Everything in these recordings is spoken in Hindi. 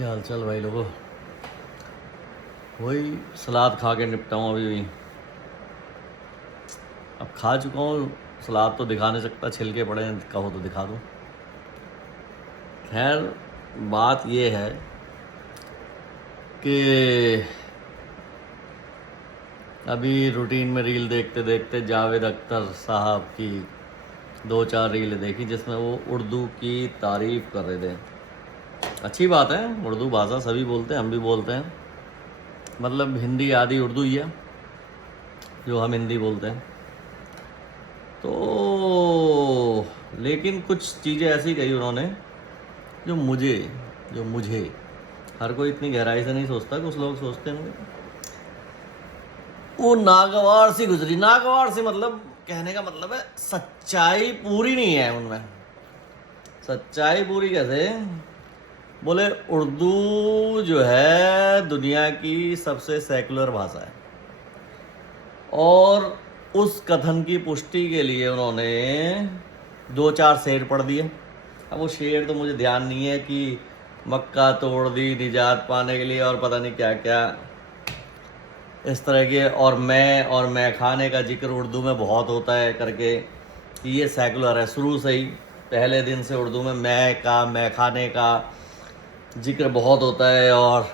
क्या हाल चाल भाई लोगों। वही सलाद खा के निपटा हूँ अभी भी। अब खा चुका हूँ, सलाद तो दिखा नहीं सकता, छिलके पड़े हैं, कहो तो दिखा दूँ। खैर बात ये है कि अभी रूटीन में रील देखते देखते जावेद अख्तर साहब की 2-4 रील देखी जिसमें वो उर्दू की तारीफ़ कर रहे थे। अच्छी बात है, उर्दू भाषा सभी बोलते हैं, हम भी बोलते हैं। मतलब हिंदी आधी उर्दू ही है जो हम हिंदी बोलते हैं। तो लेकिन कुछ चीज़ें ऐसी कही उन्होंने जो मुझे हर कोई इतनी गहराई से नहीं सोचता, कुछ लोग सोचते हैं। वो नागवार सी गुजरी, नागवार सी मतलब कहने का मतलब है सच्चाई पूरी नहीं है उनमें। सच्चाई पूरी कैसे? बोले उर्दू जो है दुनिया की सबसे सेकुलर भाषा है, और उस कथन की पुष्टि के लिए उन्होंने 2-4 शेर पढ़ दिए। अब वो शेर तो मुझे ध्यान नहीं है कि मक्का तोड़ दी निजात पाने के लिए और पता नहीं क्या क्या इस तरह के, और मैं खाने का जिक्र उर्दू में बहुत होता है करके, कि ये सेकुलर है। शुरू से ही पहले दिन से उर्दू में मैं खाने का जिक्र बहुत होता है, और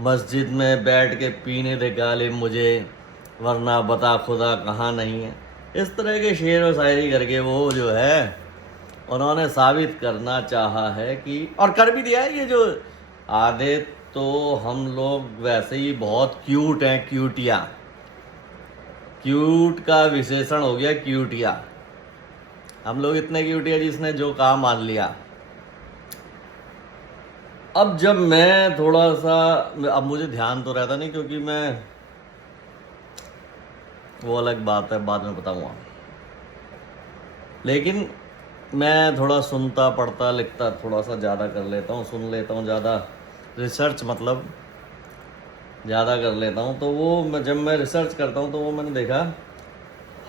मस्जिद में बैठ के पीने दे गालिब मुझे वरना बता खुदा कहाँ नहीं है। इस तरह के शेर व शायरी करके वो जो है उन्होंने साबित करना चाहा है कि, और कर भी दिया है। ये जो आधे तो हम लोग वैसे ही बहुत क्यूट हैं, क्यूटिया, क्यूट का विशेषण हो गया क्यूटिया। हम लोग इतने क्यूटिया जिसने जो कहा मान लिया। अब जब मैं थोड़ा सा, अब मुझे ध्यान तो रहता नहीं क्योंकि मैं, वो अलग बात है, बाद में बताऊंगा। लेकिन मैं थोड़ा सुनता पढ़ता लिखता थोड़ा सा ज़्यादा कर लेता हूँ, सुन लेता हूँ ज़्यादा, रिसर्च मतलब ज़्यादा कर लेता हूँ। तो वो जब मैं रिसर्च करता हूँ तो वो मैंने देखा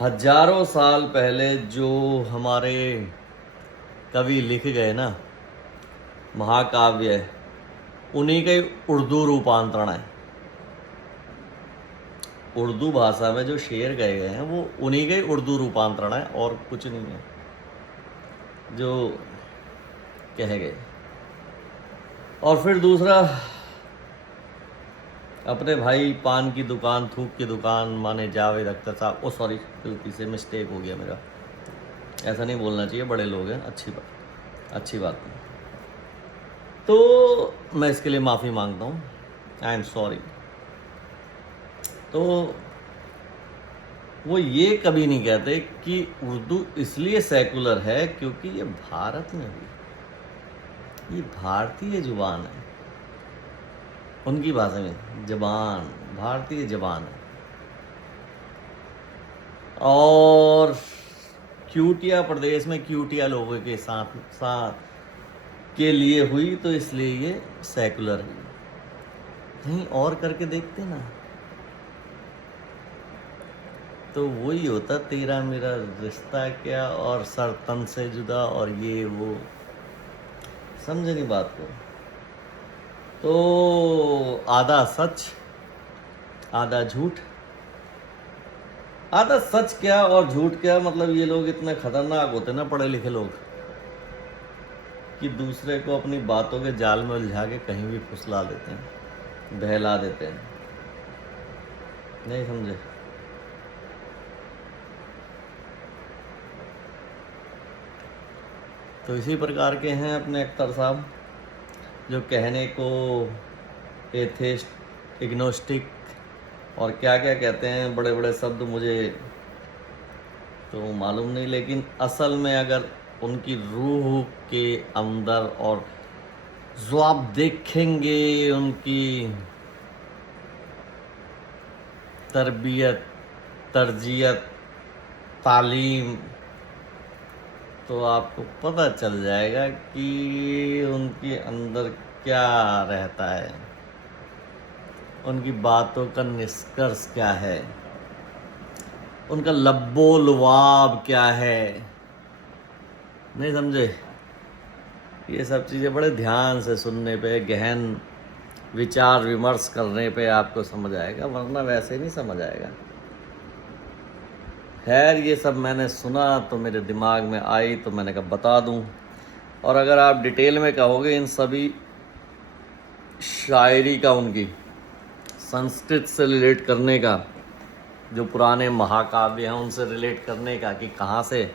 हजारों साल पहले जो हमारे कवि लिख गए ना महाकाव्य, उन्हीं के उर्दू रूपांतरण है। उर्दू भाषा में जो शेर गए गए हैं वो उन्हीं के उर्दू रूपांतरण है, और कुछ नहीं है जो कहे गए। और फिर दूसरा, अपने भाई पान की दुकान थूक की दुकान माने जावेद अख्तर साहब, ओ सॉरी गलती से मिस्टेक हो गया मेरा, ऐसा नहीं बोलना चाहिए, बड़े लोग हैं, अच्छी बात नहीं। तो मैं इसके लिए माफ़ी मांगता हूँ, आई एम सॉरी। तो वो ये कभी नहीं कहते कि उर्दू इसलिए सेकुलर है क्योंकि ये भारत में हुई, ये भारतीय जुबान है। उनकी भाषा में जबान भारतीय जबान है, और क्यूटिया प्रदेश में क्यूटिया लोगों के साथ के लिए हुई, तो इसलिए ये सेकुलर है। कहीं और करके देखते ना तो वही होता तेरा मेरा रिश्ता क्या, और सर तन से जुदा, और ये वो, समझे नहीं बात को। तो आधा सच आधा झूठ, आधा सच क्या और झूठ क्या, मतलब ये लोग इतने खतरनाक होते ना पढ़े लिखे लोग, कि दूसरे को अपनी बातों के जाल में उलझा के कहीं भी फुसला देते हैं, बहला देते हैं। नहीं समझे? तो इसी प्रकार के हैं अपने अख्तर साहब, जो कहने को एथेस्ट, इग्नोस्टिक और क्या क्या कहते हैं, बड़े बड़े शब्द मुझे तो मालूम नहीं, लेकिन असल में अगर उनकी रूह के अंदर, और जो आप देखेंगे उनकी तरबियत, तरजियत, तालीम, तो आपको पता चल जाएगा कि उनके अंदर क्या रहता है, उनकी बातों का निष्कर्ष क्या है, उनका लब्बो लुआब क्या है। नहीं समझे? ये सब चीज़ें बड़े ध्यान से सुनने पे, गहन विचार विमर्श करने पे आपको समझ आएगा, वरना वैसे नहीं समझ आएगा। खैर ये सब मैंने सुना तो मेरे दिमाग में आई तो मैंने कहा बता दूं। और अगर आप डिटेल में कहोगे इन सभी शायरी का, उनकी संस्कृत से रिलेट करने का, जो पुराने महाकाव्य हैं उनसे रिलेट करने का कि कहाँ से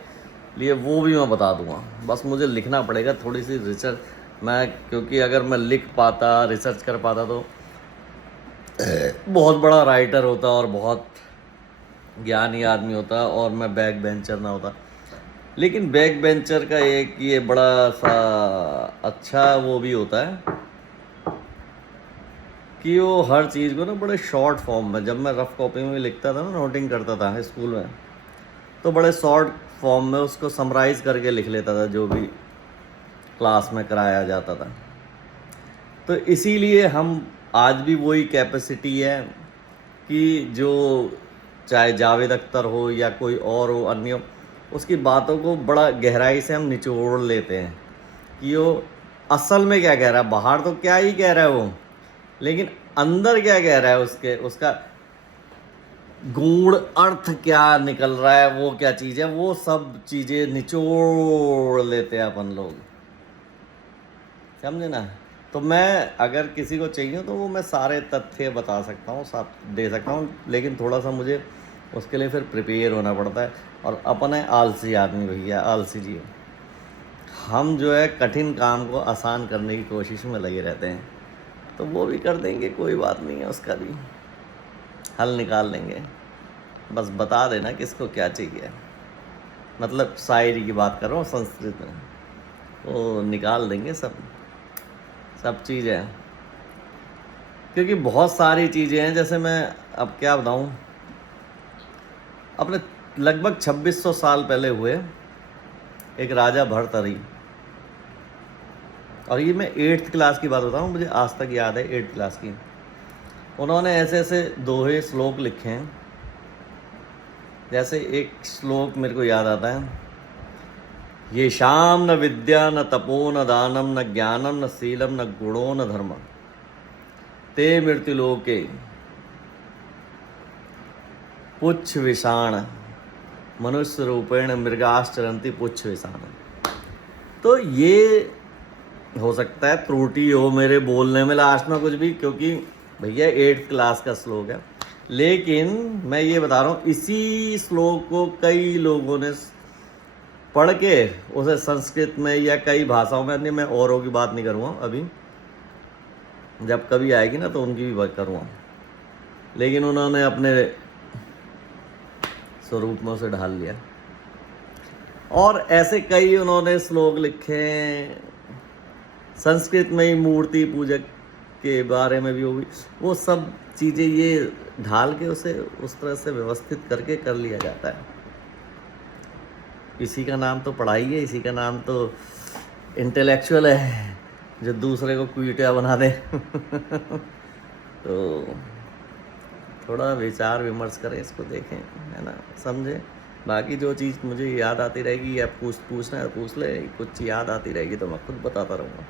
लिए, वो भी मैं बता दूंगा। बस मुझे लिखना पड़ेगा, थोड़ी सी रिसर्च मैं, क्योंकि अगर मैं लिख पाता, रिसर्च कर पाता तो बहुत बड़ा राइटर होता और बहुत ज्ञानी आदमी होता और मैं बैक बेंचर ना होता। लेकिन बैक बेंचर का एक ये बड़ा सा अच्छा वो भी होता है कि वो हर चीज़ को ना बड़े शॉर्ट फॉर्म में, जब मैं रफ कॉपी में लिखता था ना, नोटिंग करता था स्कूल में, तो बड़े शॉर्ट फॉर्म में उसको समराइज़ करके लिख लेता था जो भी क्लास में कराया जाता था। तो इसीलिए हम आज भी वही कैपेसिटी है कि जो चाहे जावेद अख्तर हो या कोई और हो, अन्य हो, उसकी बातों को बड़ा गहराई से हम निचोड़ लेते हैं कि वो असल में क्या कह रहा है। बाहर तो क्या ही कह रहा है वो, लेकिन अंदर क्या कह रहा है, उसका गूढ़ अर्थ क्या निकल रहा है, वो क्या चीज़ है, वो सब चीज़ें निचोड़ लेते हैं अपन लोग, समझे ना। तो मैं अगर किसी को चाहिए तो वो मैं सारे तथ्य बता सकता हूँ, सब दे सकता हूँ, लेकिन थोड़ा सा मुझे उसके लिए फिर प्रिपेयर होना पड़ता है। और अपन है आलसी आदमी भैया, आलसी जी। हम जो है कठिन काम को आसान करने की कोशिश में लगे रहते हैं, तो वो भी कर देंगे, कोई बात नहीं है, उसका भी हल निकाल लेंगे। बस बता देना किसको क्या चाहिए, मतलब शायरी की बात कर रहा हूँ संस्कृत में, वो निकाल देंगे सब चीज़ें। क्योंकि बहुत सारी चीज़ें हैं, जैसे मैं अब क्या बताऊँ, अपने लगभग 2600 साल पहले हुए एक राजा भर्तरी, और ये मैं 8th क्लास की बात बताऊँ, मुझे आज तक याद है 8th क्लास की। उन्होंने ऐसे ऐसे दोहे श्लोक लिखे हैं। जैसे एक श्लोक मेरे को याद आता है, ये शाम न विद्या न तपो न दानम न ज्ञानम न शीलम न गुणो न धर्म ते मृत्युलोके पुच्छ विषाण मनुष्य रूपेण मृगाश्चरंती पुच्छ विषाण। तो ये हो सकता है त्रुटि हो मेरे बोलने में लास्ट में कुछ भी, क्योंकि भैया 8th क्लास का श्लोक है, लेकिन मैं ये बता रहा हूँ इसी श्लोक को कई लोगों ने पढ़ के उसे संस्कृत में या कई भाषाओं में, नहीं मैं औरों की बात नहीं करूँगा अभी, जब कभी आएगी ना तो उनकी भी बात करूँगा, लेकिन उन्होंने अपने स्वरूप में उसे ढाल लिया। और ऐसे कई उन्होंने श्लोक लिखे संस्कृत में ही, मूर्ति पूजक के बारे में भी होगी, वो सब चीज़ें ये ढाल के उसे उस तरह से व्यवस्थित करके कर लिया जाता है। इसी का नाम तो पढ़ाई है, इसी का नाम तो इंटेलेक्चुअल है, जो दूसरे को क्वीटिया बना दे। तो थोड़ा विचार विमर्श करें, इसको देखें, है ना, समझें। बाकी जो चीज़ मुझे याद आती रहेगी, या पूछना है पूछ ले, कुछ याद आती रहेगी तो मैं खुद बताता रहूँगा।